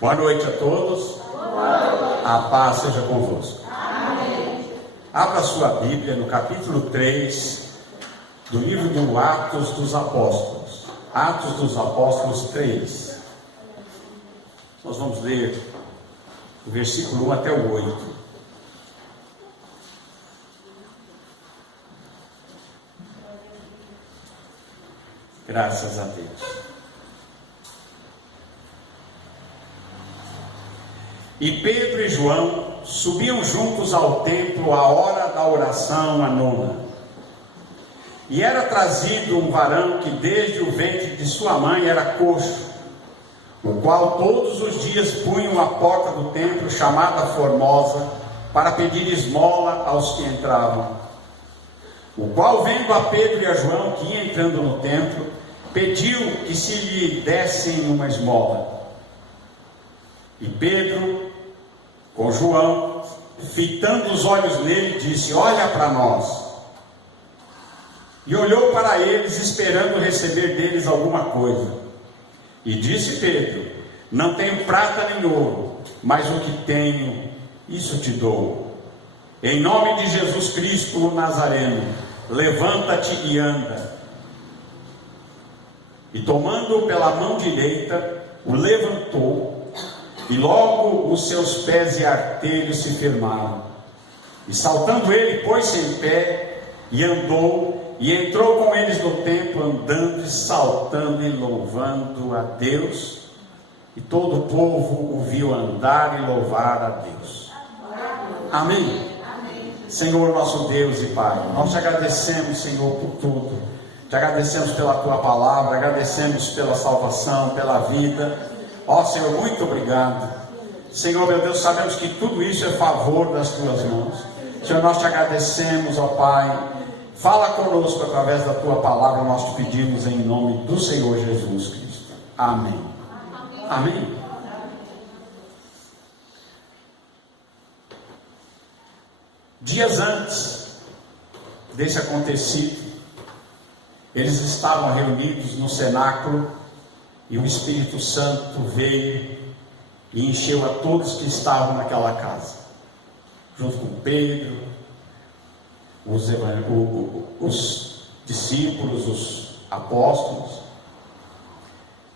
Boa noite a todos. A paz seja convosco. Abra sua Bíblia no capítulo 3 do livro do Atos dos Apóstolos. Atos dos Apóstolos 3. Nós vamos ler o versículo 1 até o 8. Graças a Deus. E Pedro e João subiam juntos ao templo à hora da oração, a nona. E era trazido um varão que desde o ventre de sua mãe era coxo, o qual todos os dias punham à porta do templo, chamada Formosa, para pedir esmola aos que entravam. O qual, vendo a Pedro e a João que ia entrando no templo, pediu que se lhe dessem uma esmola. E Pedro, com João, fitando os olhos nele, disse: olha para nós. E olhou para eles, esperando receber deles alguma coisa. E disse Pedro: não tenho prata nem ouro, mas o que tenho, isso te dou. Em nome de Jesus Cristo, o Nazareno, levanta-te e anda. E tomando-o pela mão direita, o levantou, e logo os seus pés e artelhos se firmaram. E saltando ele, pôs-se em pé, e andou, e entrou com eles no templo, andando e saltando e louvando a Deus. E todo o povo o viu andar e louvar a Deus. Amém. Senhor nosso Deus e Pai, nós te agradecemos, Senhor, por tudo. Te agradecemos pela Tua palavra, agradecemos pela salvação, pela vida. Ó Senhor, muito obrigado. Senhor, meu Deus, sabemos que tudo isso é favor das Tuas mãos. Senhor, nós te agradecemos, ó Pai. Fala conosco através da Tua palavra, nós te pedimos em nome do Senhor Jesus Cristo. Amém. Amém. Dias antes desse acontecido, eles estavam reunidos no cenáculo e o Espírito Santo veio e encheu a todos que estavam naquela casa, junto com Pedro, os discípulos, os apóstolos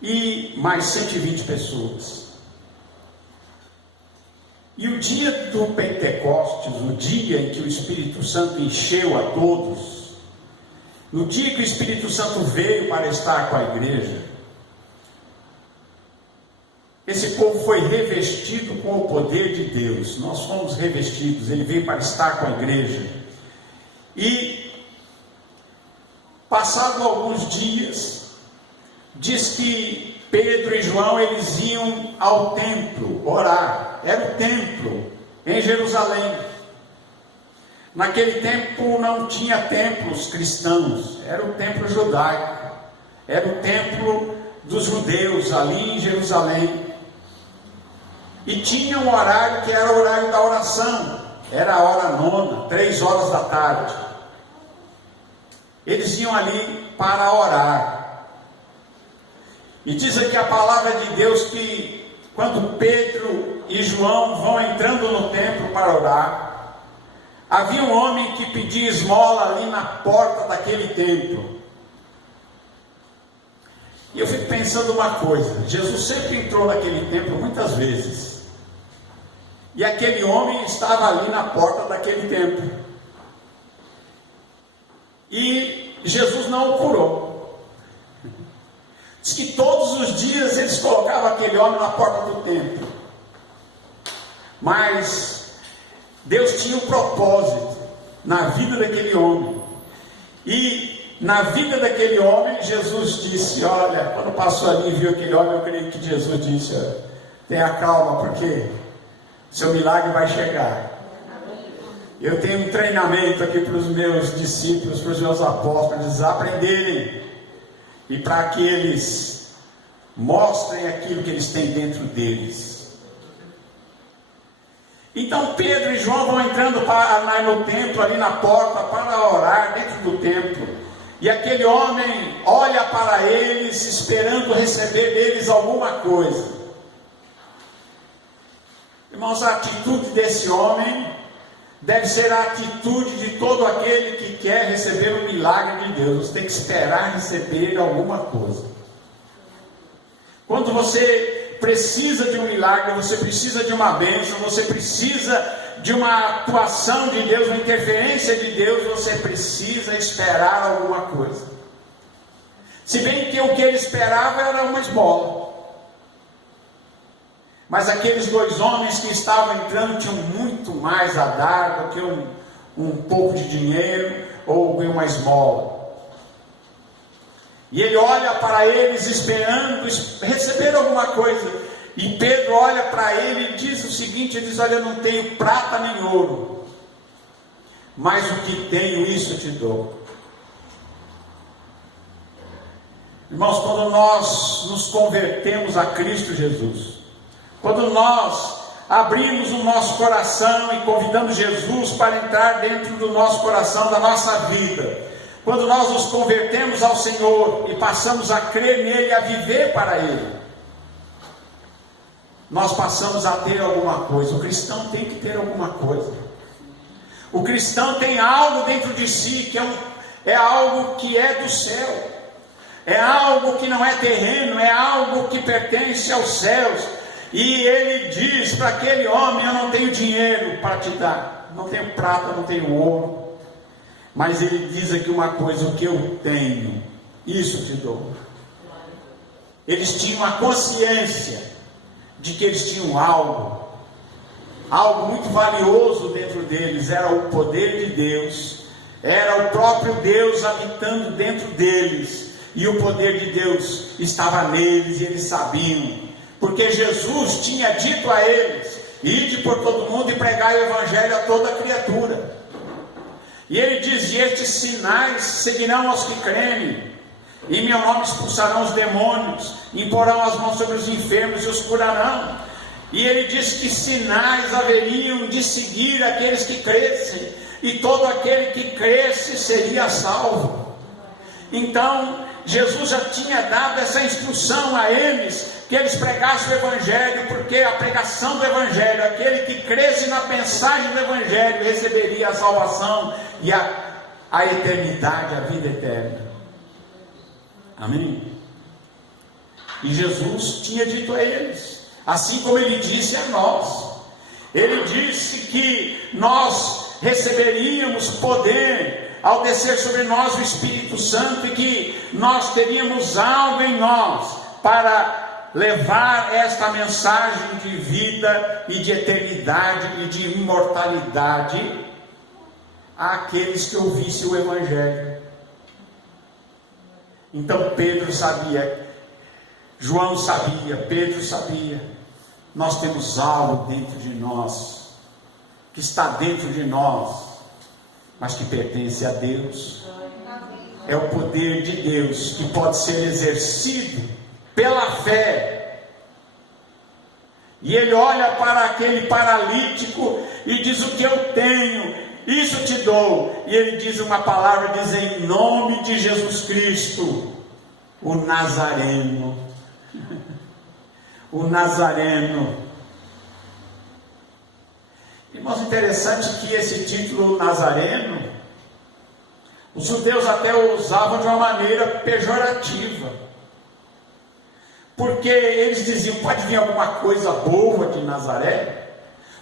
e mais 120 pessoas. E o dia do Pentecostes, o dia em que o Espírito Santo encheu a todos, no dia que o Espírito Santo veio para estar com a igreja, esse povo foi revestido com o poder de Deus. Nós fomos revestidos, ele veio para estar com a igreja. E, passado alguns dias, diz que Pedro e João, eles iam ao templo orar. Era o templo em Jerusalém. Naquele tempo não tinha templos cristãos, era o templo judaico, era o templo dos judeus ali em Jerusalém. E tinha um horário que era o horário da oração, era a hora nona, 3 horas da tarde. Eles iam ali para orar. E diz aqui a palavra de Deus que quando Pedro e João vão entrando no templo para orar, havia um homem que pedia esmola ali na porta daquele templo. E eu fico pensando uma coisa: Jesus sempre entrou naquele templo muitas vezes. E aquele homem estava ali na porta daquele templo. E Jesus não o curou. Diz que todos os dias eles colocavam aquele homem na porta do templo. Mas Deus tinha um propósito na vida daquele homem. E na vida daquele homem, Jesus disse: olha, quando passou ali e viu aquele homem, eu creio que Jesus disse: olha, tenha calma, porque seu milagre vai chegar. Eu tenho um treinamento aqui para os meus discípulos, para os meus apóstolos, para eles aprenderem e para que eles mostrem aquilo que eles têm dentro deles. Então Pedro e João vão entrando no templo, ali na porta, para orar dentro do templo. E aquele homem olha para eles, esperando receber deles alguma coisa. Irmãos, a atitude desse homem deve ser a atitude de todo aquele que quer receber o milagre de Deus. Você tem que esperar receber alguma coisa. Quando você precisa de um milagre, você precisa de uma bênção, você precisa de uma atuação de Deus, uma interferência de Deus, você precisa esperar alguma coisa. Se bem que o que ele esperava era uma esmola. Mas aqueles dois homens que estavam entrando tinham muito mais a dar do que um pouco de dinheiro ou uma esmola. E ele olha para eles esperando receber alguma coisa. E Pedro olha para ele e diz o seguinte, ele diz: olha, eu não tenho prata nem ouro, mas o que tenho, isso te dou. Irmãos, quando nós nos convertemos a Cristo Jesus, quando nós abrimos o nosso coração e convidamos Jesus para entrar dentro do nosso coração, da nossa vida, quando nós nos convertemos ao Senhor e passamos a crer nele, a viver para ele, nós passamos a ter alguma coisa. O cristão tem que ter alguma coisa. O cristão tem algo dentro de si que é algo que é do céu, é algo que não é terreno, é algo que pertence aos céus. E ele diz para aquele homem: eu não tenho dinheiro para te dar, não tenho prata, não tenho ouro, mas ele diz aqui uma coisa: o que eu tenho, isso te dou. Eles tinham a consciência de que eles tinham algo muito valioso dentro deles. Era o poder de Deus, era o próprio Deus habitando dentro deles, e o poder de Deus estava neles, e eles sabiam, porque Jesus tinha dito a eles: ide por todo mundo e pregai o evangelho a toda criatura. E ele diz: e estes sinais seguirão aos que crerem, em meu nome expulsarão os demônios, imporão as mãos sobre os enfermos e os curarão. E ele diz que sinais haveriam de seguir aqueles que crescem, e todo aquele que cresce seria salvo. Então Jesus já tinha dado essa instrução a eles, que eles pregassem o evangelho, porque a pregação do evangelho, aquele que cresce na mensagem do evangelho, receberia a salvação e a eternidade, a vida eterna. Amém? E Jesus tinha dito a eles, assim como ele disse a nós. Ele disse que nós receberíamos poder ao descer sobre nós o Espírito Santo, e que nós teríamos algo em nós para levar esta mensagem de vida e de eternidade e de imortalidade àqueles que ouvissem o evangelho. Então Pedro sabia, João sabia, Pedro sabia: nós temos algo dentro de nós, que está dentro de nós, mas que pertence a Deus. É o poder de Deus que pode ser exercido pela fé. E ele olha para aquele paralítico e diz: o que eu tenho, isso te dou. E ele diz uma palavra, diz: em nome de Jesus Cristo, o Nazareno. O Nazareno. Irmãos, interessante que esse título Nazareno, os judeus até o usavam de uma maneira pejorativa, porque eles diziam: pode vir alguma coisa boa de Nazaré?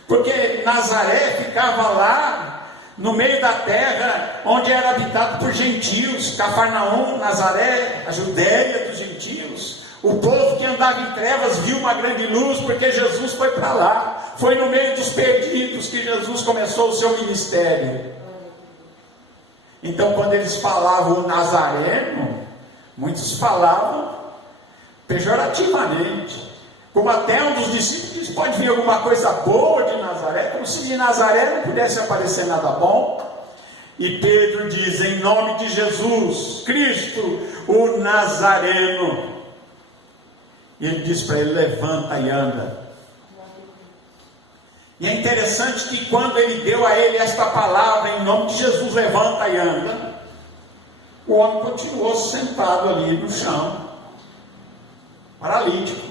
Porque Nazaré ficava lá no meio da terra, onde era habitado por gentios. Cafarnaum, Nazaré, a Judéia dos gentios. O povo que andava em trevas viu uma grande luz, porque Jesus foi para lá. Foi no meio dos perdidos que Jesus começou o seu ministério. Então, quando eles falavam o Nazareno, muitos falavam pejorativamente, como até um dos discípulos disse: pode vir alguma coisa boa de Nazaré, como se de Nazaré não pudesse aparecer nada bom. E Pedro diz: em nome de Jesus Cristo, o Nazareno. E ele diz para ele: levanta e anda. E é interessante que quando ele deu a ele esta palavra, em nome de Jesus, levanta e anda, o homem continuou sentado ali no chão, paralítico.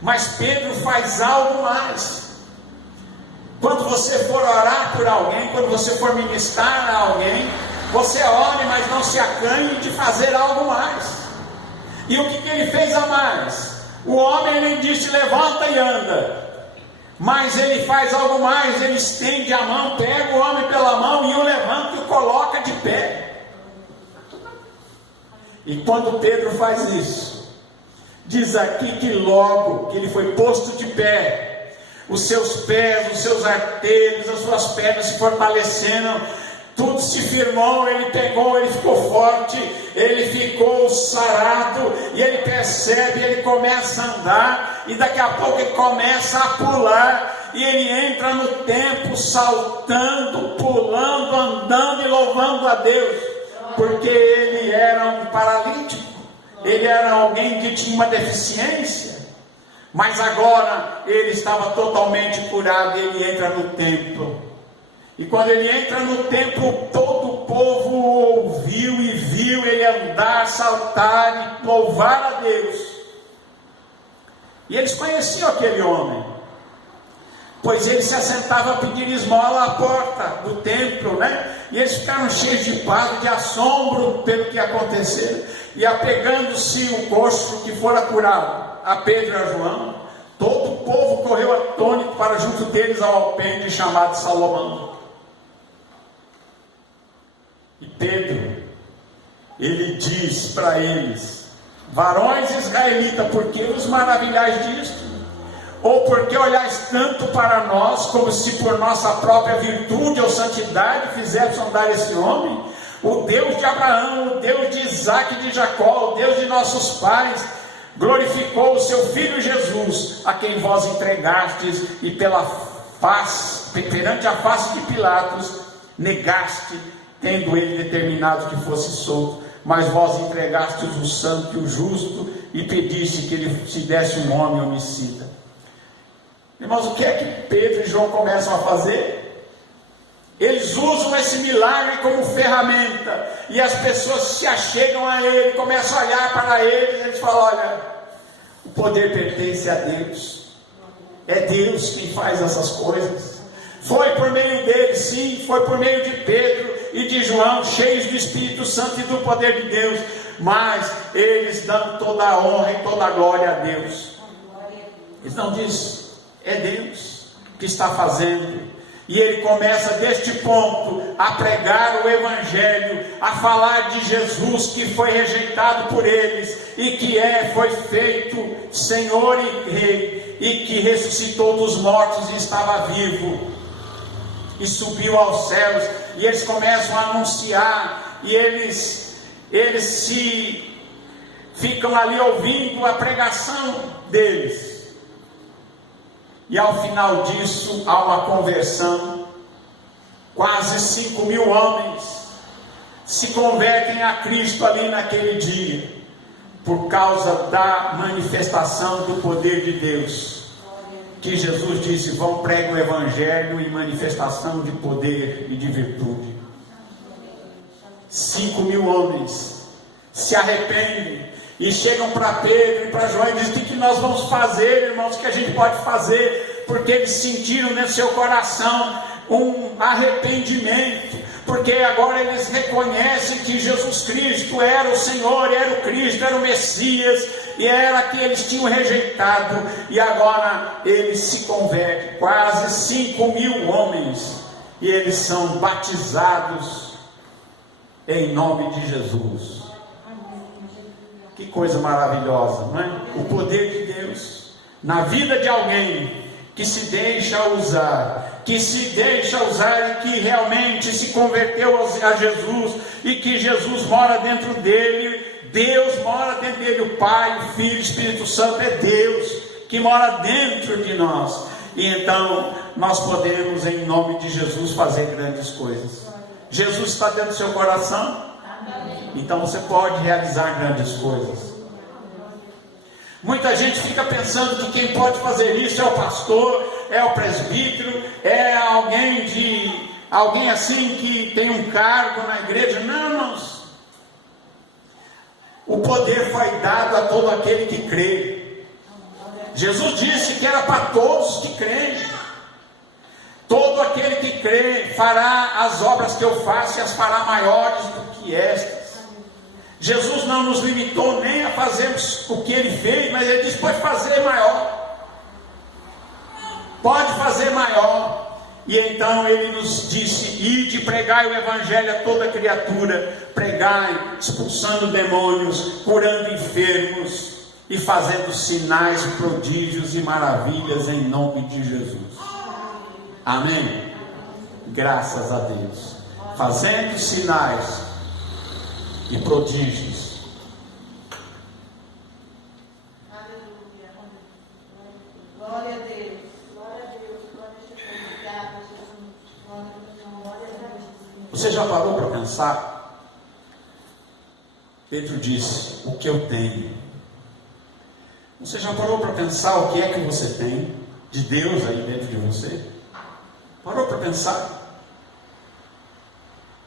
Mas Pedro faz algo mais. Quando você for orar por alguém, quando você for ministrar a alguém, você ore, mas não se acanhe de fazer algo mais. E o que ele fez a mais? O homem, ele disse, levanta e anda. Mas ele faz algo mais, ele estende a mão, pega o homem pela mão e o levanta e o coloca de pé. E quando Pedro faz isso, diz aqui que logo que ele foi posto de pé, os seus pés, os seus artelhos, as suas pernas se fortaleceram, tudo se firmou, ele pegou, ele ficou forte, ele ficou sarado, e ele percebe, ele começa a andar, e daqui a pouco ele começa a pular, e ele entra no templo saltando, pulando, andando e louvando a Deus, porque ele era um paralítico, ele era alguém que tinha uma deficiência, mas agora ele estava totalmente curado, e ele entra no templo. E quando ele entra no templo, todo o povo ouviu e viu ele andar, saltar e louvar a Deus. E eles conheciam aquele homem, pois ele se assentava a pedir esmola à porta do templo, né? E eles ficaram cheios de paz, de assombro pelo que aconteceu. E apegando-se o coxo que fora curado a Pedro e a João, todo o povo correu atônito para junto deles ao alpendre chamado Salomão. E Pedro, ele diz para eles: varões israelitas, por que vos maravilhais disto? Ou por que olhais tanto para nós, como se por nossa própria virtude ou santidade fizéssemos andar esse homem? O Deus de Abraão, o Deus de Isaque e de Jacó, o Deus de nossos pais, glorificou o seu Filho Jesus, a quem vós entregastes, e perante a face de Pilatos, negaste, tendo ele determinado que fosse solto, mas vós entregastes o santo e o justo, e pediste que ele se desse um homem homicida. Irmãos, o que é que Pedro e João começam a fazer? Eles usam esse milagre como ferramenta, e as pessoas se achegam a ele, começam a olhar para ele, e eles falam: olha, o poder pertence a Deus, é Deus quem faz essas coisas. Foi por meio dele, sim, foi por meio de Pedro e de João, cheios do Espírito Santo e do poder de Deus, mas eles dão toda a honra e toda a glória a Deus. Eles não dizem: é Deus que está fazendo. E ele começa deste ponto a pregar o Evangelho, a falar de Jesus que foi rejeitado por eles, e que foi feito Senhor e Rei, e que ressuscitou dos mortos e estava vivo, e subiu aos céus. E eles começam a anunciar, e eles ficam ali ouvindo a pregação deles. E ao final disso há uma conversão. Quase 5.000 homens se convertem a Cristo ali naquele dia, por causa da manifestação do poder de Deus, que Jesus disse: vão pregar o Evangelho em manifestação de poder e de virtude. 5.000 homens se arrependem e chegam para Pedro e para João e dizem: o que nós vamos fazer, irmãos? O que a gente pode fazer? Porque eles sentiram no seu coração um arrependimento, porque agora eles reconhecem que Jesus Cristo era o Senhor, era o Cristo, era o Messias, e era que eles tinham rejeitado, e agora eles se convertem. Quase 5.000 homens, e eles são batizados em nome de Jesus. Que coisa maravilhosa, não é? O poder de Deus na vida de alguém que se deixa usar, e que realmente se converteu a Jesus, e que Jesus mora dentro dele. Deus mora dentro dele, o Pai, o Filho, o Espírito Santo. É Deus que mora dentro de nós, e então nós podemos, em nome de Jesus, fazer grandes coisas. Jesus está dentro do seu coração? Então você pode realizar grandes coisas. Muita gente fica pensando que quem pode fazer isso é o pastor, é o presbítero, é alguém assim que tem um cargo na igreja. Não, irmãos. O poder foi dado a todo aquele que crê. Jesus disse que era para todos que creem. Todo aquele que crê fará as obras que eu faço e as fará maiores do que estas. Jesus não nos limitou nem a fazermos o que ele fez, mas ele disse: pode fazer maior. Pode fazer maior. E então ele nos disse: ide, pregai o evangelho a toda criatura, pregai, expulsando demônios, curando enfermos e fazendo sinais, prodígios e maravilhas em nome de Jesus. Amém? Graças a Deus. Fazendo sinais e prodígios. Aleluia. Glória a Deus. Glória a Deus. Glória a Jesus. Obrigada, Jesus. Glória a Deus. Você já parou para pensar? Pedro disse: o que eu tenho. Você já parou para pensar o que é que você tem de Deus aí dentro de você? Parou para pensar?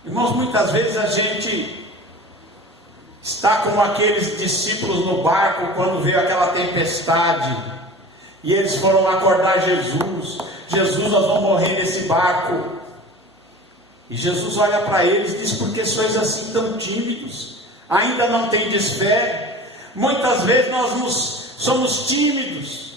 Irmãos, muitas vezes a gente está como aqueles discípulos no barco quando veio aquela tempestade e eles foram acordar Jesus. Jesus, nós vamos morrer nesse barco. E Jesus olha para eles e diz: por que sois assim tão tímidos? Ainda não tendes fé? Muitas vezes nós somos tímidos,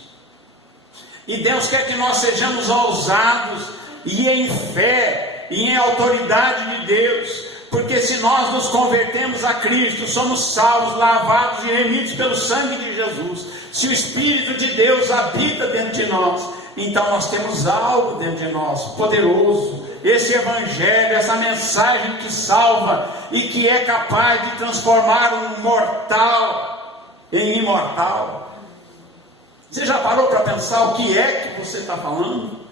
e Deus quer que nós sejamos ousados e em fé e em autoridade de Deus, porque se nós nos convertemos a Cristo, somos salvos, lavados e remidos pelo sangue de Jesus. Se o Espírito de Deus habita dentro de nós, então nós temos algo dentro de nós poderoso. Esse evangelho, essa mensagem que salva e que é capaz de transformar um mortal em imortal. Você já parou para pensar o que é que você está falando?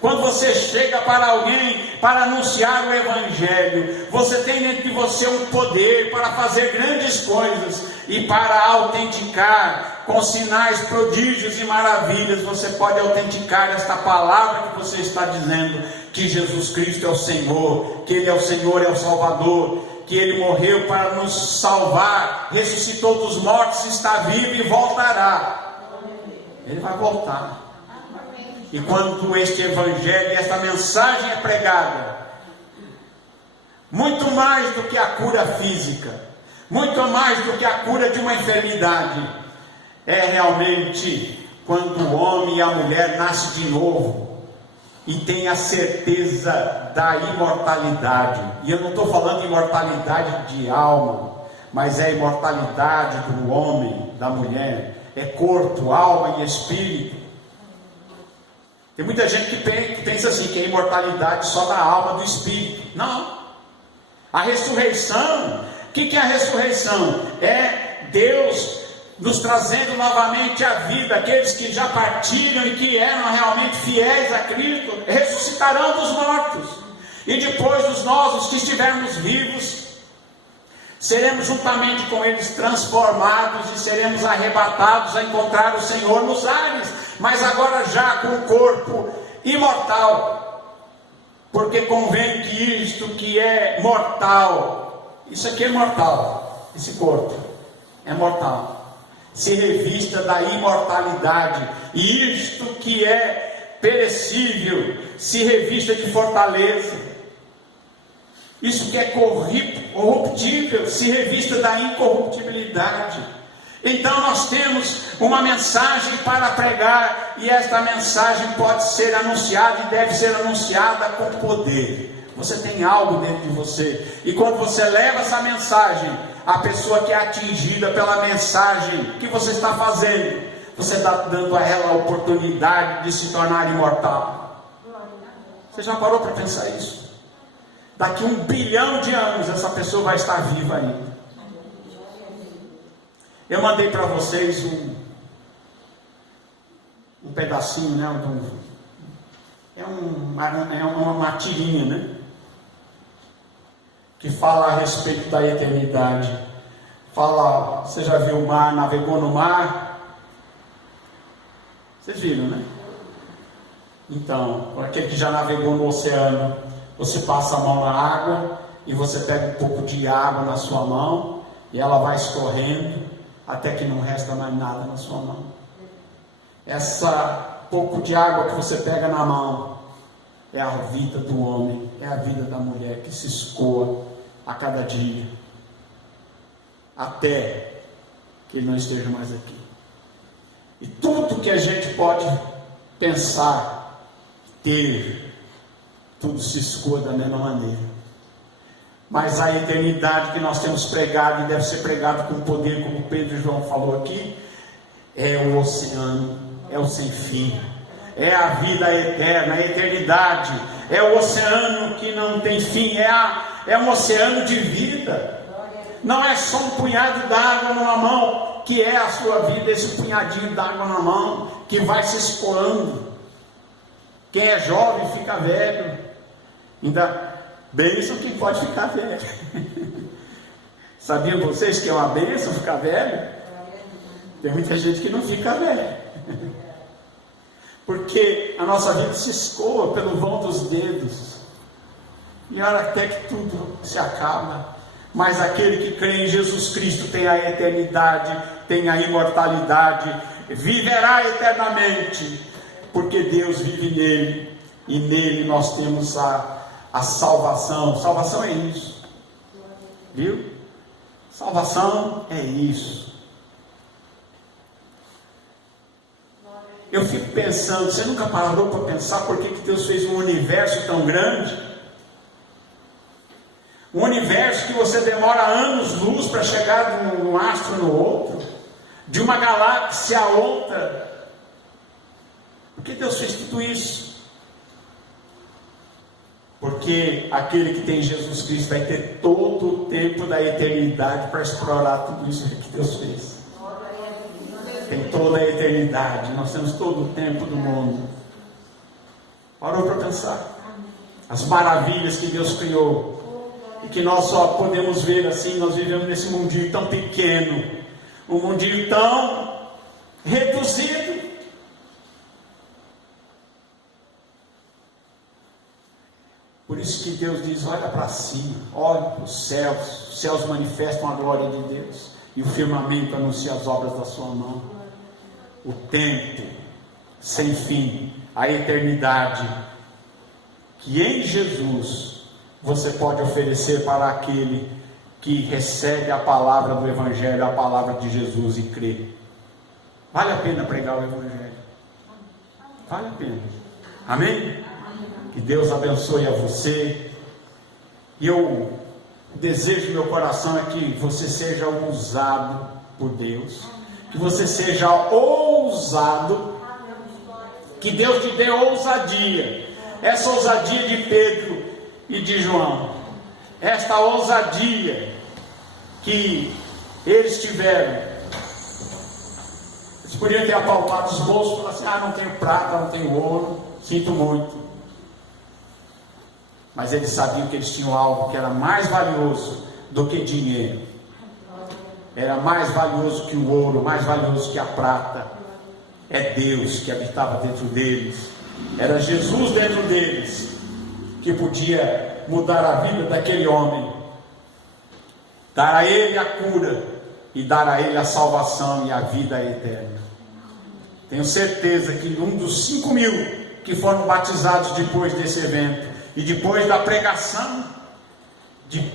Quando você chega para alguém para anunciar o evangelho, você tem dentro de você um poder para fazer grandes coisas e para autenticar com sinais, prodígios e maravilhas. Você pode autenticar esta palavra que você está dizendo, que Jesus Cristo é o Senhor, que Ele é o Senhor, é o Salvador, que Ele morreu para nos salvar, ressuscitou dos mortos, está vivo e voltará. Ele vai voltar. E quando este evangelho, esta mensagem é pregada, muito mais do que a cura física, muito mais do que a cura de uma enfermidade, é realmente quando o homem e a mulher nascem de novo e tem a certeza da imortalidade. E eu não estou falando de imortalidade de alma, mas é a imortalidade do homem, da mulher, é corpo, alma e espírito. Tem muita gente que pensa assim, que é imortalidade só da alma, do espírito. Não. A ressurreição, o que é a ressurreição? É Deus nos trazendo novamente a vida. Aqueles que já partiram e que eram realmente fiéis a Cristo, ressuscitarão dos mortos. E depois nós, os que estivermos vivos, seremos juntamente com eles transformados e seremos arrebatados a encontrar o Senhor nos ares, mas agora já com o corpo imortal, porque convém que isto que é mortal, isso aqui é mortal, esse corpo é mortal, se revista da imortalidade, e isto que é perecível se revista de fortaleza. Isso que é corruptível se revista da incorruptibilidade. Então nós temos uma mensagem para pregar, e esta mensagem pode ser anunciada e deve ser anunciada com poder. Você tem algo dentro de você, e quando você leva essa mensagem, a pessoa que é atingida pela mensagem que você está fazendo, você está dando a ela a oportunidade de se tornar imortal. Você já parou para pensar isso? Daqui 1 bilhão de anos essa pessoa vai estar viva ainda. Eu mandei para vocês um pedacinho, né? É uma tirinha, né? Que fala a respeito da eternidade. Fala, você já viu o mar, navegou no mar? Vocês viram, né? Então, aquele que já navegou no oceano, você passa a mão na água e você pega um pouco de água na sua mão e ela vai escorrendo até que não resta mais nada na sua mão. essa pouco de água que você pega na mão é a vida do homem, é a vida da mulher que se escoa a cada dia, até que ele não esteja mais aqui. E tudo que a gente pode pensar, ter, tudo se escoa da mesma maneira. Mas a eternidade que nós temos pregado, e deve ser pregado com poder, como Pedro e João falou aqui, é o oceano, é o sem fim, é a vida eterna, a eternidade, é o oceano que não tem fim, é um oceano de vida. Não é só um punhado d'água numa mão, que é a sua vida, esse punhadinho d'água na mão, que vai se escoando. Quem é jovem fica velho, ainda bênção quem pode ficar velho. Sabiam vocês que é uma bênção ficar velho? Tem muita gente que não fica velho, porque a nossa vida se escoa pelo vão dos dedos, e olha até que tudo se acaba. Mas aquele que crê em Jesus Cristo tem a eternidade, tem a imortalidade, viverá eternamente, porque Deus vive nele, e nele nós temos a salvação. Salvação é isso, viu? Salvação é isso. Eu fico pensando, você nunca parou para pensar por que Deus fez um universo tão grande? Um universo que você demora anos-luz para chegar de um astro no outro, de uma galáxia a outra. Por que Deus fez tudo isso? Porque aquele que tem Jesus Cristo vai ter todo o tempo da eternidade para explorar tudo isso que Deus fez. Tem toda a eternidade, nós temos todo o tempo do mundo. Parou para pensar? As maravilhas que Deus criou, e que nós só podemos ver assim. Nós vivemos nesse mundinho tão pequeno, um mundinho tão reduzido. Por isso que Deus diz: olha para cima, olha para os céus manifestam a glória de Deus, e o firmamento anuncia as obras da sua mão. O tempo sem fim, a eternidade, que em Jesus você pode oferecer para aquele que recebe a palavra do Evangelho, a palavra de Jesus, e crê. Vale a pena pregar o Evangelho, vale a pena. Amém? Que Deus abençoe a você. E eu desejo no meu coração é que você seja usado por Deus, que você seja ousado, que Deus te dê ousadia, essa ousadia de Pedro e de João, esta ousadia que eles tiveram. Eles podiam ter apalpado os bolsos e falar assim: não tenho prata, não tenho ouro, sinto muito. Mas eles sabiam que eles tinham algo que era mais valioso do que dinheiro, era mais valioso que o ouro, mais valioso que a prata. É Deus que habitava dentro deles, era Jesus dentro deles, que podia mudar a vida daquele homem, dar a ele a cura e dar a ele a salvação e a vida eterna. Tenho certeza que um dos 5.000 que foram batizados depois desse evento e depois da pregação de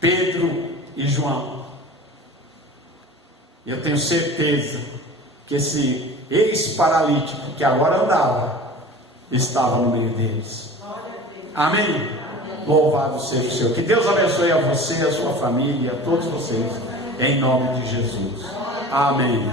Pedro e João, eu tenho certeza que esse ex-paralítico que agora andava, estava no meio deles. Amém? Louvado seja o Senhor. Que Deus abençoe a você, a sua família, a todos vocês, em nome de Jesus. Amém.